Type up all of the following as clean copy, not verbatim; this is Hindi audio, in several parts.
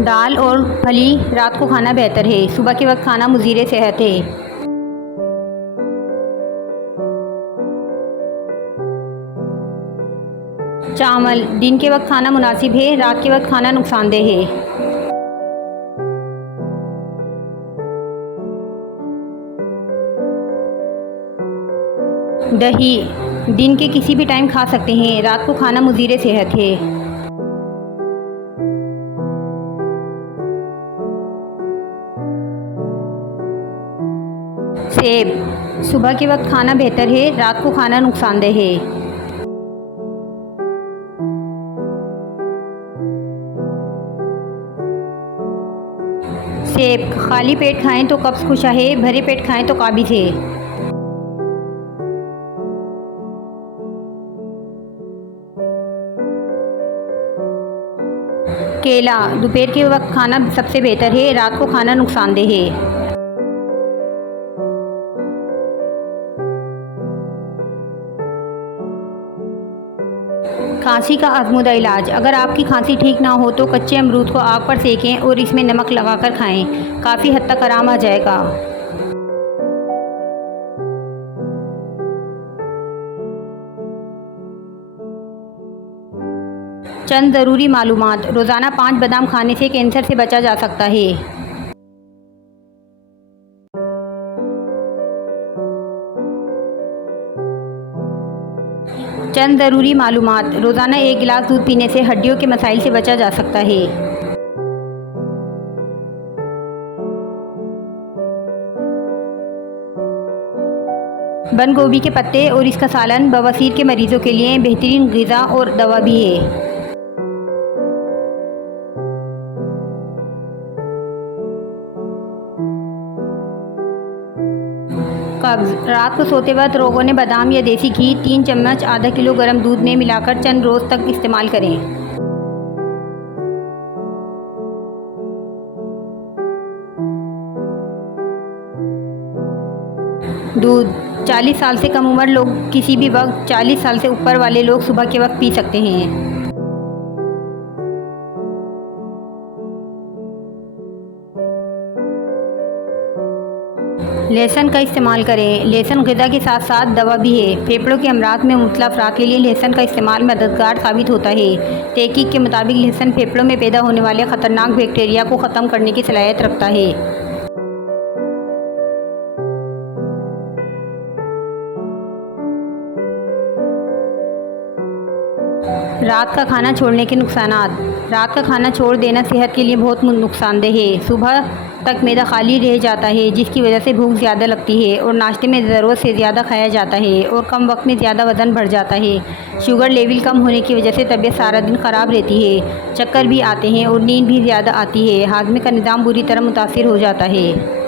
दाल और फली रात को खाना बेहतर है, सुबह के वक्त खाना मुज़ीर सेहत है। चावल दिन के वक्त खाना मुनासिब है, रात के वक्त खाना नुकसानदेह है। दही दिन के किसी भी टाइम खा सकते हैं, रात को खाना मुज़ीर सेहत है। सेब सुबह के वक्त खाना बेहतर है, रात को खाना नुकसानदेह है। सेब खाली पेट खाएं तो कब्ज़ कुशा है, भरे पेट खाएं तो काबिज़ है। केला दोपहर के वक्त खाना सबसे बेहतर है, रात को खाना नुकसानदेह है। खांसी का आज़मूदा इलाज अगर आपकी खांसी ठीक ना हो तो कच्चे अमरूद को आग पर सेकें और इसमें नमक लगाकर खाएं, काफ़ी हद तक आराम आ जाएगा। चंद ज़रूरी मालूमात। रोज़ाना 5 बादाम खाने से कैंसर से बचा जा सकता है। चंद ज़रूरी मालूमात। रोज़ाना 1 गिलास दूध पीने से हड्डियों के मसाइल से बचा जा सकता है। बंद गोभी के पत्ते और इसका सालन बवासीर के मरीज़ों के लिए बेहतरीन ग़िज़ा और दवा भी है। कब्ज़ रात को सोते वक्त लोगों ने बादाम या देसी घी 3 चम्मच आधा किलो गर्म दूध में मिलाकर चंद रोज़ तक इस्तेमाल करें। दूध 40 साल से कम उम्र लोग किसी भी वक्त, 40 साल से ऊपर वाले लोग सुबह के वक्त पी सकते हैं। लहसुन का इस्तेमाल करें। लहसुन ग़िज़ा के साथ साथ दवा भी है। फेफड़ों के अमराज में मुब्तला अफराद के लिए लहसुन का इस्तेमाल मददगार साबित होता है। तहकीक के मुताबिक लहसुन फेफड़ों में पैदा होने वाले ख़तरनाक बैक्टीरिया को ख़त्म करने की सलाहियत रखता है। रात का खाना छोड़ने के नुकसानात। रात का खाना छोड़ देना सेहत के लिए बहुत नुकसानदेह है। सुबह तक मैदा खाली रह जाता है, जिसकी वजह से भूख ज़्यादा लगती है और नाश्ते में ज़रूरत से ज़्यादा खाया जाता है और कम वक्त में ज़्यादा वज़न बढ़ जाता है। शुगर लेवल कम होने की वजह से तबीयत सारा दिन ख़राब रहती है, चक्कर भी आते हैं और नींद भी ज़्यादा आती है। हाज़मे का निज़ाम बुरी तरह मुतासिर हो जाता है।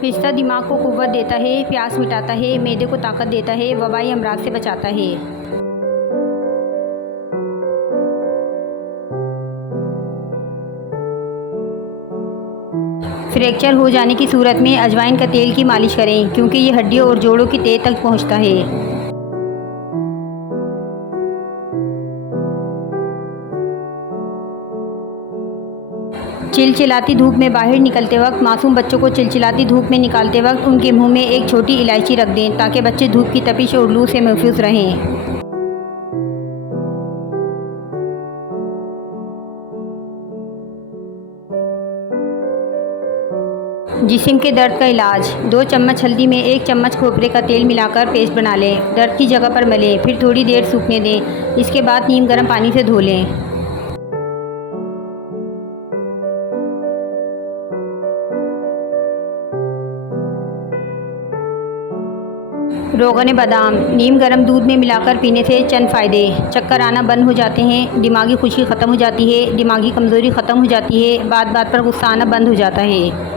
पिस्ता दिमाग को क़ुव्वत देता है, प्यास मिटाता है, मैदे को ताकत देता है, वबाई अमराज से बचाता है। फ्रैक्चर हो जाने की सूरत में अजवाइन का तेल की मालिश करें, क्योंकि ये हड्डियों और जोड़ों की तह तक पहुंचता है। चिलचिलाती धूप में बाहर निकलते वक्त मासूम बच्चों को चिलचिलाती धूप में निकालते वक्त उनके मुंह में एक छोटी इलायची रख दें, ताकि बच्चे धूप की तपिश और लू से महफूज रहें। जिस्म के दर्द का इलाज। 2 चम्मच हल्दी में 1 चम्मच खोपरे का तेल मिलाकर पेस्ट बना लें। दर्द की जगह पर मलें, फिर थोड़ी देर सूखने दें। इसके बाद नीम गर्म पानी से धो लें। रोगन बादाम नीम गर्म दूध में मिलाकर पीने से चंद फ़ायदे। चक्कर आना बंद हो जाते हैं, दिमागी खुशी ख़त्म हो जाती है, दिमागी कमज़ोरी ख़त्म हो जाती है, बात बात पर गुस्सा आना बंद हो जाता है।